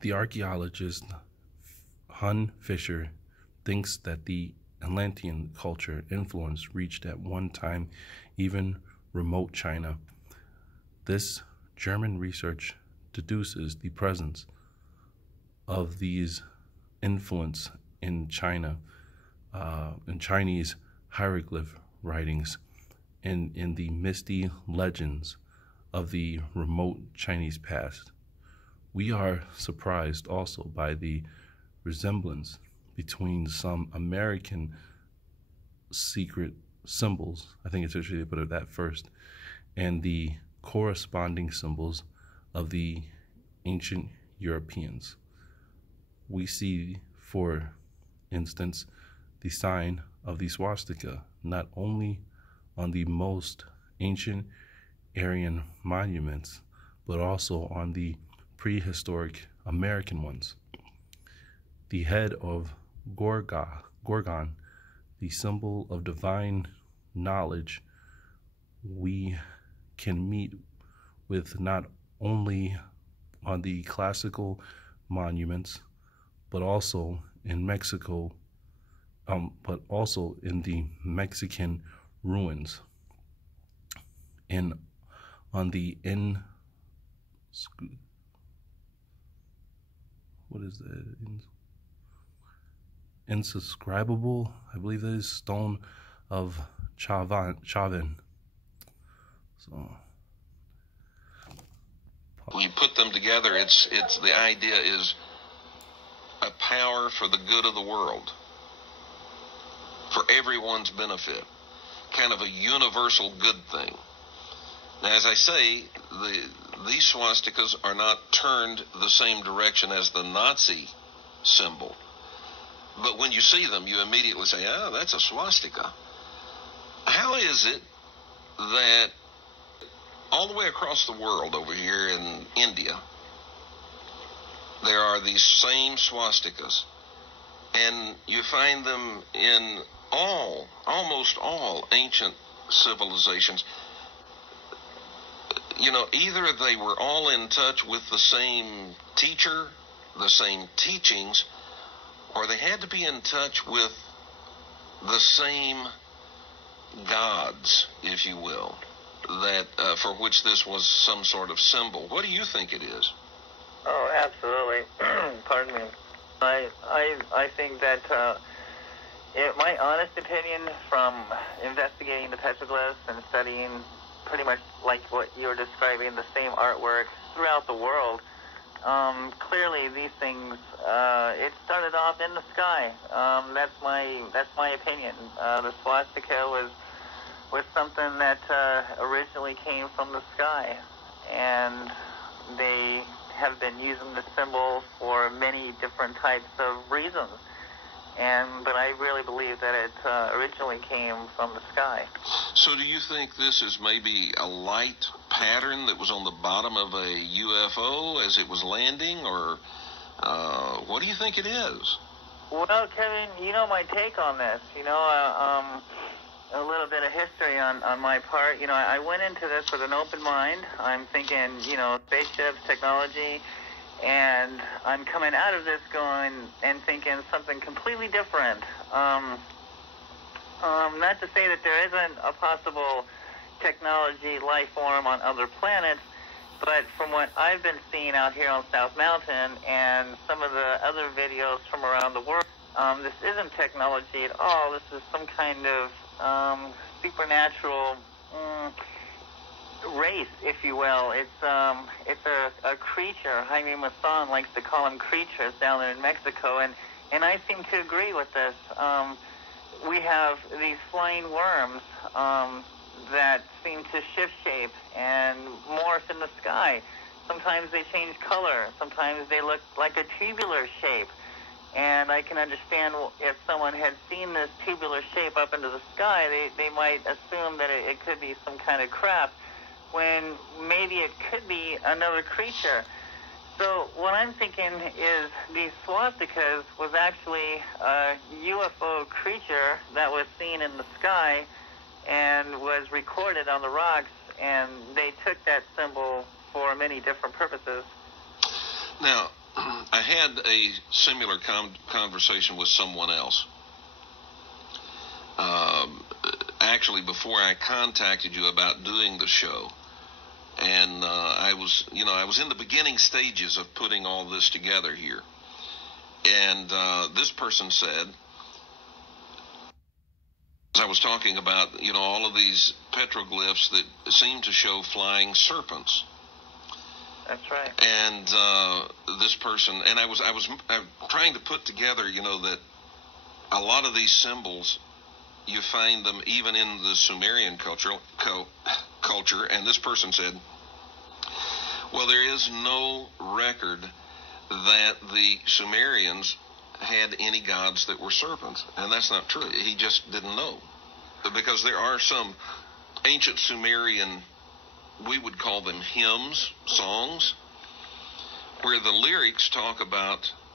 The archaeologist Hun Fisher thinks that the Atlantean culture influence reached at one time even remote China. This German research deduces the presence of these influence in China, in Chinese hieroglyph writings, and in the misty legends of the remote Chinese past. We are surprised also by the resemblance between some American secret symbols, I think it's actually they put it that first, and the corresponding symbols of the ancient Europeans. We see, for instance, the sign of the swastika not only on the most ancient Aryan monuments, but also on the prehistoric American ones. The head of Gorgon, the symbol of divine knowledge, we can meet with not only on the classical monuments, but also in Mexico, but also in the Mexican ruins, and on the inscribable, I believe that is stone of Chavin. So when you put them together, it's the idea is a power for the good of the world, for everyone's benefit, kind of a universal good thing. Now, as I say, these swastikas are not turned the same direction as the Nazi symbol. But when you see them, you immediately say, oh, that's a swastika. How is it that all the way across the world over here in India, there are these same swastikas, and you find them in almost all ancient civilizations? You know, either they were all in touch with the same teacher, the same teachings, or they had to be in touch with the same gods, if you will, that for which this was some sort of symbol. What do you think it is? Oh, absolutely. Pardon me. I think that, my honest opinion from investigating the petroglyphs and studying pretty much like what you're describing, the same artworks throughout the world, clearly these things, it started off in the sky. That's my opinion. The swastika was something that originally came from the sky, and they have been using the symbol for many different types of reasons. But I really believe that it originally came from the sky. So do you think this is maybe a light pattern that was on the bottom of a UFO as it was landing, or what do you think it is? Well, Kevin, you know my take on this. You know, a little bit of history on my part. You know, I went into this with an open mind. I'm thinking, you know, spaceships, technology, and I'm coming out of this going and thinking something completely different. Not to say that there isn't a possible technology, life form on other planets, but from what I've been seeing out here on South Mountain and some of the other videos from around the world, this isn't technology at all. This is some kind of supernatural race, if you will. It's a creature. Jaime Maussan likes to call them creatures down there in Mexico, and I seem to agree with this. We have these flying worms that seem to shift shape and morph in the sky. Sometimes they change color. Sometimes they look like a tubular shape. And I can understand if someone had seen this tubular shape up into the sky, they might assume that it could be some kind of craft, when maybe it could be another creature. So what I'm thinking is these swastikas was actually a UFO creature that was seen in the sky and was recorded on the rocks, and they took that symbol for many different purposes. Now, I had a similar conversation with someone else. Actually, before I contacted you about doing the show, and I was in the beginning stages of putting all this together here, and this person said, as I was talking about, all of these petroglyphs that seem to show flying serpents. That's right. And this person, and I was trying to put together, that a lot of these symbols, you find them even in the Sumerian culture. And this person said, well, there is no record that the Sumerians had any gods that were serpents. And that's not true. He just didn't know. Because there are some ancient Sumerian, we would call them hymns, songs, where the lyrics talk about